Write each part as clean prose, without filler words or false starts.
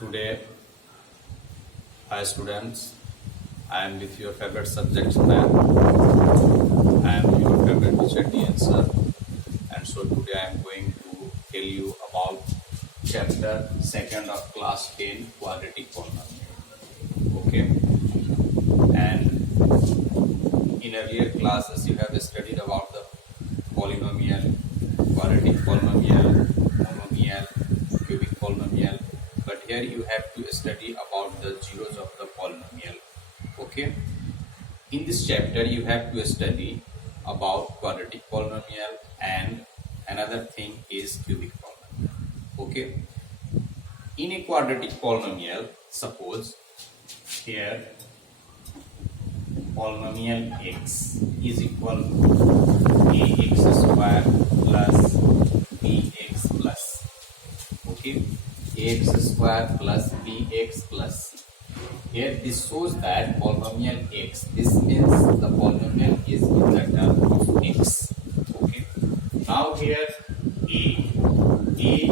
Today, hi students, I am with your favorite subject math. I am your favorite teacher DN sir, and so today I am going to tell you about chapter 2nd of class 10 quadratic polynomial. Okay, and in earlier classes you have studied about the polynomial, quadratic polynomial, monomial, cubic polynomial, but here you have to study about the zeros of the polynomial. Okay, in this chapter you have to study about quadratic polynomial and another thing is cubic polynomial. Okay, in a quadratic polynomial, suppose here polynomial x is equal to ax square plus bx plus, okay, ax square plus bx plus. Here this shows that polynomial x, this means the polynomial is in the term of x. Okay, now here a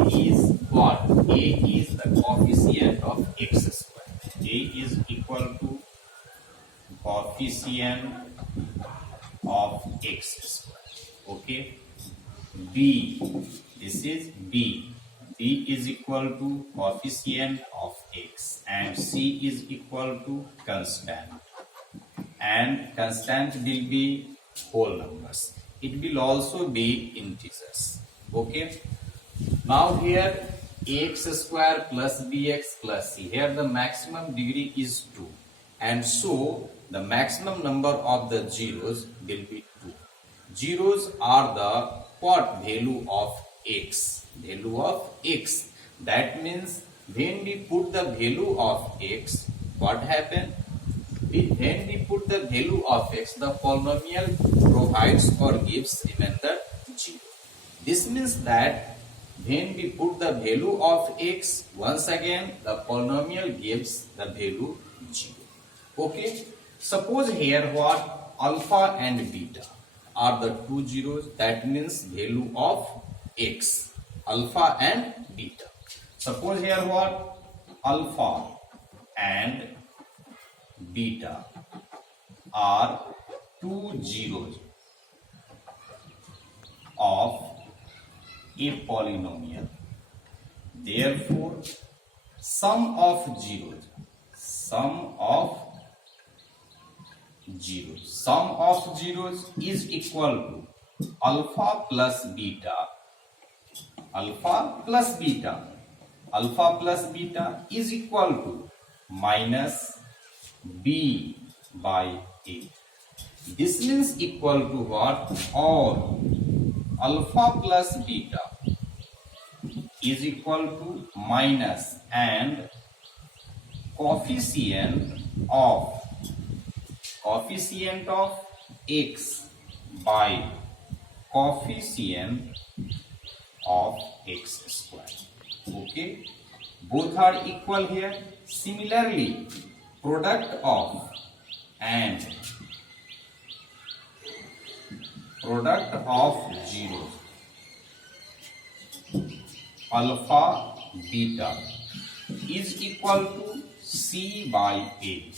is what? A is the coefficient of x square. A is equal to coefficient of x square. Okay, b, this is b. B is equal to coefficient of x and c is equal to constant, and constant will be whole numbers. It will also be integers. Okay, now here ax square plus bx plus c, here the maximum degree is 2, and so the maximum number of the zeros will be 2. Zeros are the what? Value of x. Value of x. That means when we put the value of x, what happen? When we put the value of x, the polynomial provides or gives remainder 0. This means that when we put the value of x, once again the polynomial gives the value 0. Okay, suppose here what? Alpha and beta are the two zeros, that means value of x, alpha and beta. Suppose here what? Alpha and beta are two zeros of a polynomial. Therefore, sum of zeros is equal to alpha plus beta. Alpha plus beta is equal to minus b by a. This means equal to what? Or alpha plus beta is equal to minus and coefficient of x by coefficient of x square. Okay, both are equal here. Similarly, product of zeros, alpha beta is equal to c by a.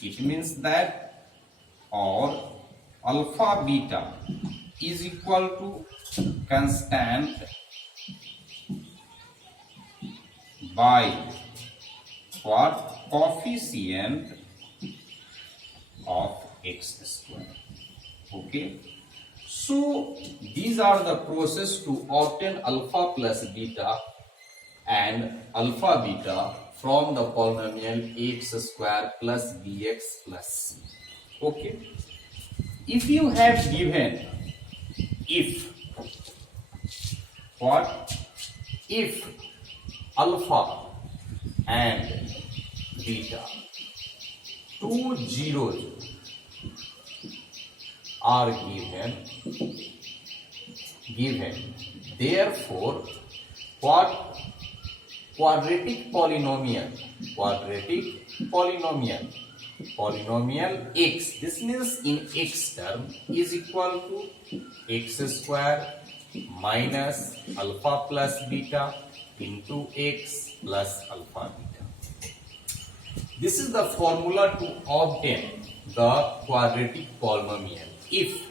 It means that or alpha beta is equal to constant by what? Coefficient of x square. Okay, so these are the process to obtain alpha plus beta and alpha beta from the polynomial ax square plus bx plus c. Okay, if you have given if alpha and beta, two zeros are given, therefore what? Quadratic polynomial x, this means in x term, is equal to x square minus alpha plus beta into x plus alpha beta. This is the formula to obtain the quadratic polynomial if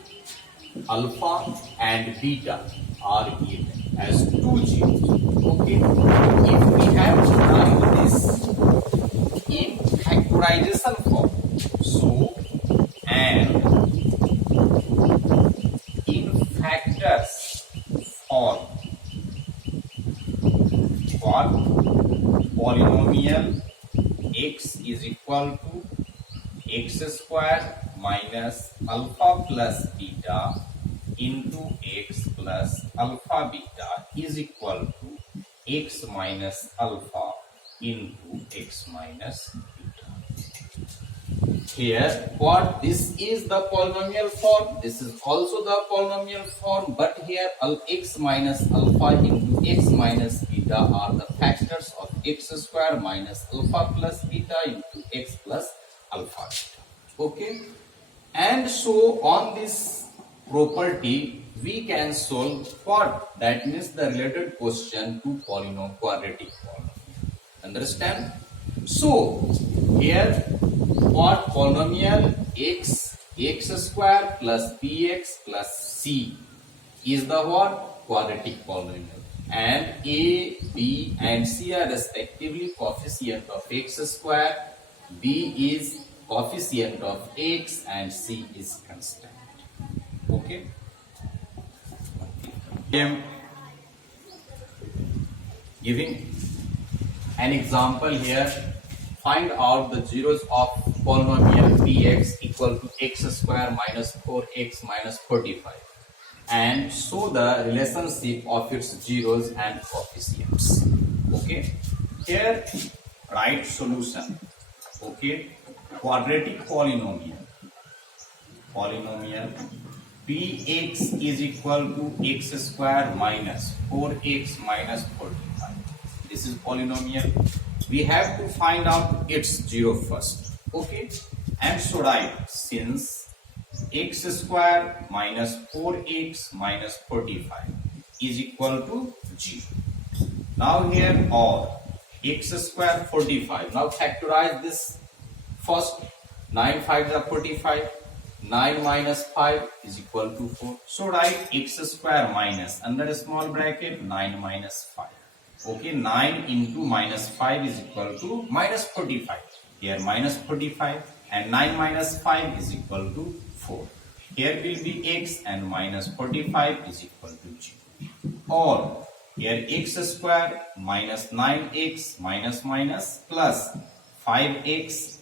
alpha and beta are given as two zeros. Okay, if we have to write this in factorization form, so and in factors form, what polynomial x is equal to x square minus alpha plus beta into x plus alpha beta is equal to x minus alpha into x minus beta. Here, what this is the polynomial form, this is also the polynomial form, but here x minus alpha into x minus beta are the factors of x square minus alpha plus beta into x plus alpha beta. Okay, and so on this property we can solve what, that means the related question to polynomial, quadratic polynomial. Understand? So here what polynomial x square plus bx plus c is the what, quadratic polynomial, and a, b and c are respectively coefficient of x square, b is coefficient of x and c is constant. Okay, I am giving an example here. Find out the zeros of polynomial px equal to x square minus 4x minus 45 and show the relationship of its zeros and coefficients. Okay, here write solution. Okay, quadratic polynomial px is equal to x square minus 4x minus 45. This is polynomial. We have to find out its zero first. Okay, and so write, since x square minus 4x minus 45 is equal to 0. Now here or x square 45. Now factorize this first. 9 5 are 45. 9 minus 5 is equal to 4. So write x square minus under a small bracket 9 minus 5. Okay, 9 into minus 5 is equal to minus 45. Here minus 45 and 9 minus 5 is equal to 4. Here will be x and minus 45 is equal to 0. Or here x square minus 9x minus minus plus 5x.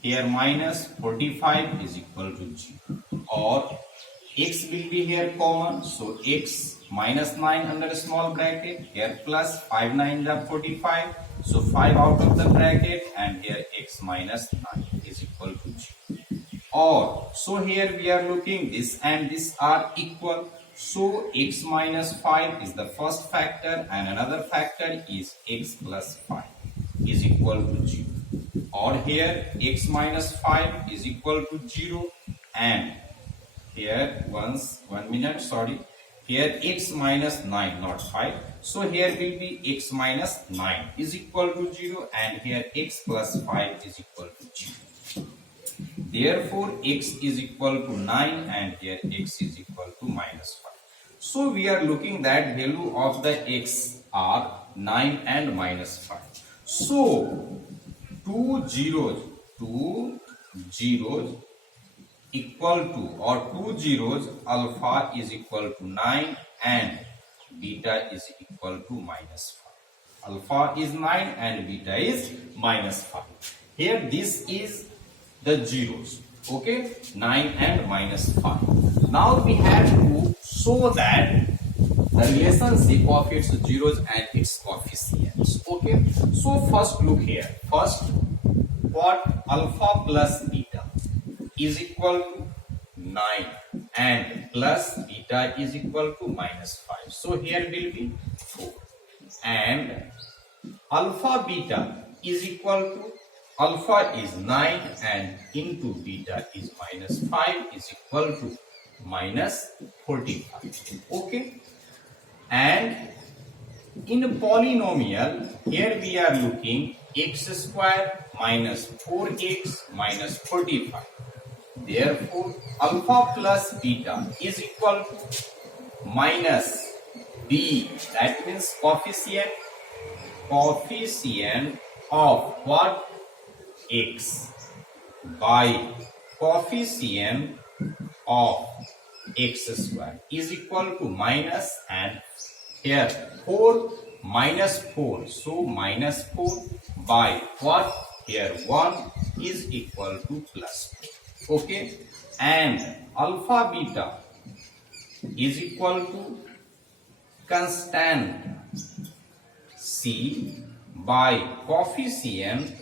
Here minus 45 is equal to 0. Or x will be here common, so x minus 9 under a small bracket, here plus 5 9 are 45, so 5 out of the bracket, and here x minus 9 is equal to 0. Or so here we are looking this and this are equal, so x minus 5 is the first factor and another factor is x plus 5 is equal to 0. Or here x minus 5 is equal to 0 and here here x minus 9 not 5, so here will be x minus 9 is equal to 0 and here x plus 5 is equal to 0. Therefore x is equal to 9 and here x is equal to minus 5. So we are looking that value of the x are 9 and minus 5. So two zeros equal to, or two zeros, alpha is equal to 9 and beta is equal to minus 5. Alpha is 9 and beta is minus 5. Here this is the zeros. Okay, 9 and minus 5. Now we have to show that the relationship of its zeros and its coefficients. Okay, so first look here. First, what alpha plus beta is equal to 9 and plus beta is equal to minus 5. So here will be 4 and alpha beta is equal to, alpha is 9 and into beta is minus 5 is equal to minus 45. Okay, and in a polynomial here we are looking x square minus 4x minus 45. Therefore, alpha plus beta is equal to minus b, that means coefficient of what? X by coefficient of x square is equal to minus, and here 4 minus 4, so minus 4 by what? Here 1 is equal to plus 2. Okay, and alpha beta is equal to constant c by coefficient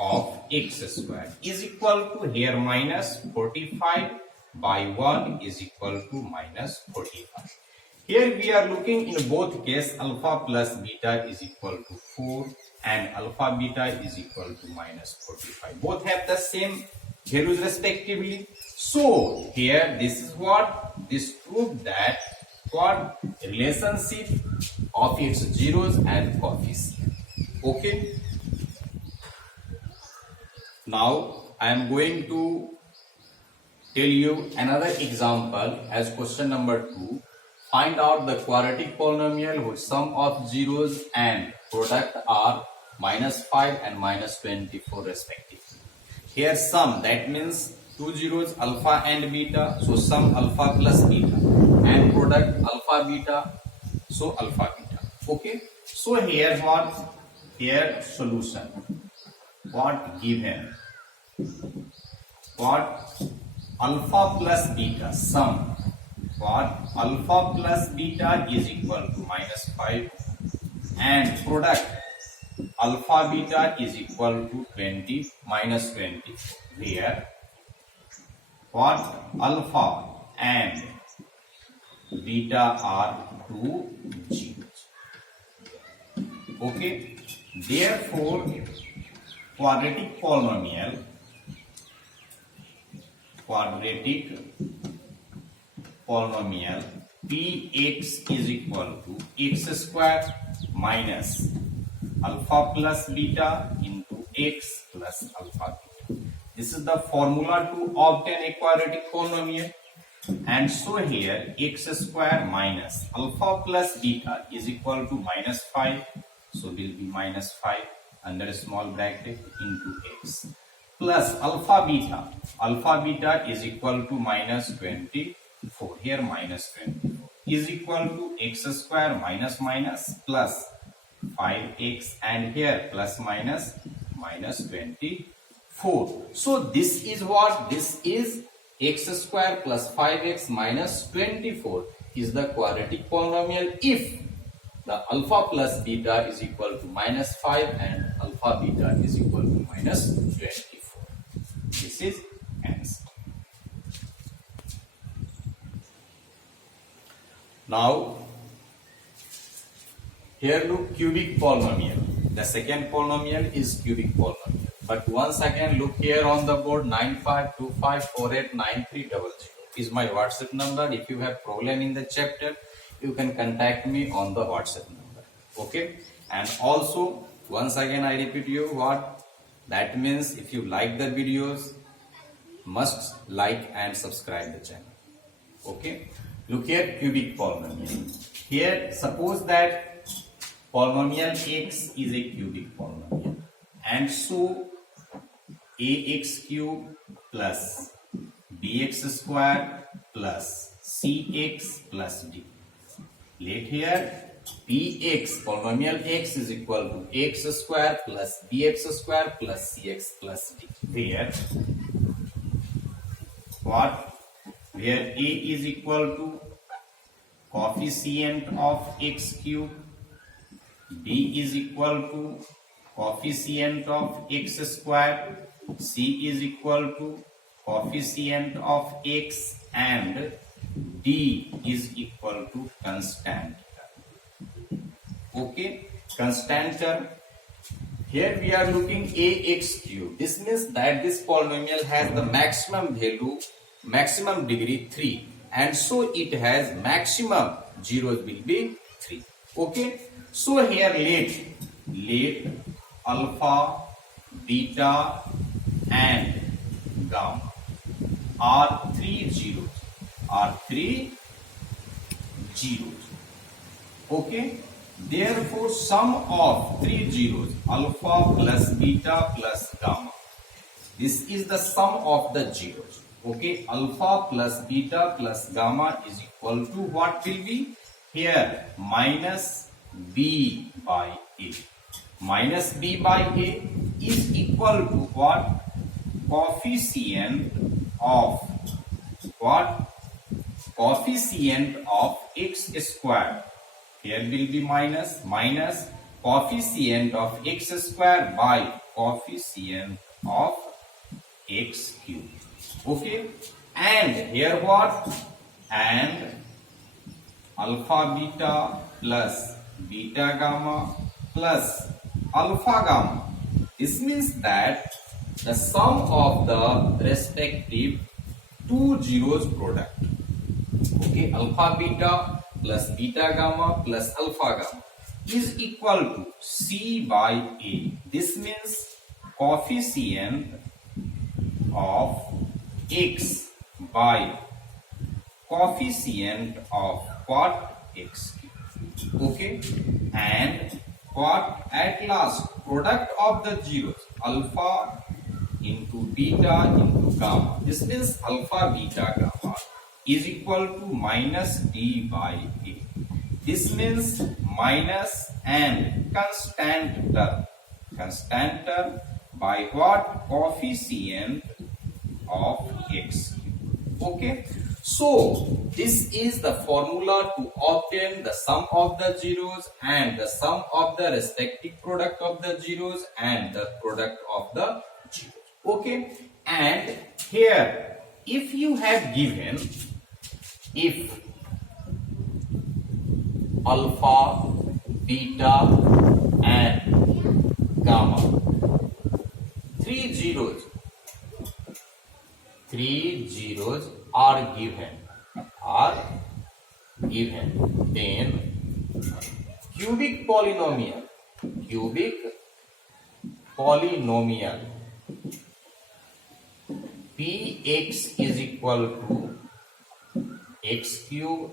of x square is equal to, here minus 45 by 1 is equal to minus 45. Here we are looking in both case alpha plus beta is equal to 4 and alpha beta is equal to minus 45. Both have the same values respectively. So here this is what? This proved that what? Relationship of its zeros and coefficient. Okay. Now I am going to tell you another example as question number 2. Find out the quadratic polynomial whose sum of zeros and product are minus 5 and minus 24 respectively. Here sum, that means two zeros alpha and beta, so sum alpha plus beta, and product alpha beta, so alpha beta. Okay, so here what? Here solution. What given? What? Alpha plus beta sum. What? Alpha plus beta is equal to minus 5 and product alpha beta is equal to 20 minus 20. Here what? Alpha and beta are two zeros. Okay, therefore quadratic polynomial px is equal to x square minus alpha plus beta into x plus alpha beta. This is the formula to obtain a quadratic polynomial. And so here x square minus alpha plus beta is equal to minus 5. So will be minus 5 under a small bracket into x plus alpha beta. Alpha beta is equal to minus 24. Here minus 24 is equal to x square minus minus plus 5x, and here plus minus minus 24. So this is what? This is x square plus 5x minus 24 is the quadratic polynomial if the alpha plus beta is equal to minus 5 and alpha beta is equal to minus 24. This is answer. Now here look cubic polynomial. The second polynomial is cubic polynomial. But once again look here on the board, 9525489300 is my WhatsApp number. If you have problem in the chapter, you can contact me on the WhatsApp number. Okay, and also once again I repeat you what that means. If you like the videos, must like and subscribe the channel. Okay, look here cubic polynomial. Here suppose that polynomial x is a cubic polynomial, and so ax cube plus bx square plus cx plus d. Let here px, polynomial x is equal to x square plus bx square plus cx plus d. Here what? Where a is equal to coefficient of x cube, b is equal to coefficient of x square, c is equal to coefficient of x, and d is equal to constant. Okay, constant term. Here we are looking ax cube. This means that this polynomial has the maximum value, maximum degree 3, and so it has maximum zeros will be 3. Okay, so here let alpha beta, and gamma are three zeros. Okay. Therefore, sum of three zeros, alpha plus beta plus gamma. This is the sum of the zeros. Okay. Alpha plus beta plus gamma is equal to what will be? Here, minus b by a. Minus b by a is equal to what? Coefficient of what? Coefficient of x square. Here will be minus coefficient of x square by coefficient of x cube. Okay. And here what? And alpha beta plus beta gamma plus alpha gamma. This means that the sum of the respective two zeros product. Okay, alpha beta plus beta gamma plus alpha gamma is equal to C by A. This means coefficient of x by coefficient of what? X cube. Okay, and what? At last, product of the zeros, alpha into beta into gamma. This means alpha beta gamma is equal to minus d by a. This means minus and constant term by what? Coefficient of x. Okay. So this is the formula to obtain the sum of the zeros and the sum of the respective product of the zeros and the product of the zeros. Okay. And here, if you have given, if alpha, beta and gamma, three zeros are given, then cubic polynomial px is equal to x cube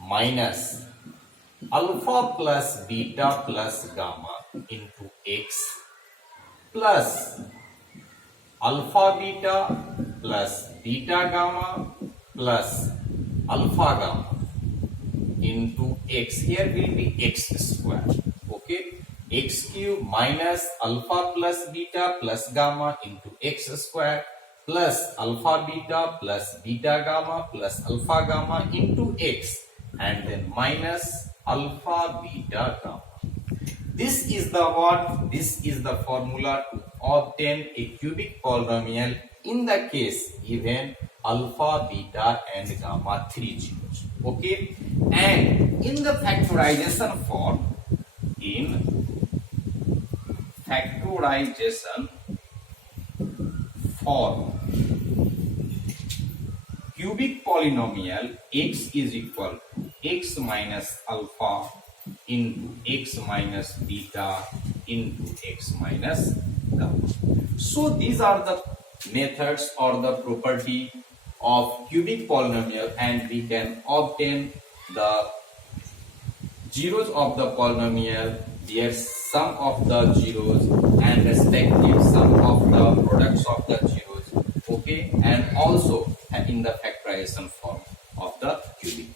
minus alpha plus beta plus gamma into x plus alpha beta plus beta gamma plus alpha gamma into x. Here will be x square. Okay, x cube minus alpha plus beta plus gamma into x square plus alpha beta plus beta gamma plus alpha gamma into x, and then minus alpha beta gamma. This is the what? This is the formula to obtain a cubic polynomial in the case given alpha, beta and gamma three zeros. Okay, and in the factorization form, cubic polynomial x is equal to x minus alpha into x minus beta into x minus gamma. So these are the methods or the property of cubic polynomial, and we can obtain the zeros of the polynomial, their sum of the zeros and respective sum of the products of the zeros. Okay, and also in the factorization form of the cubic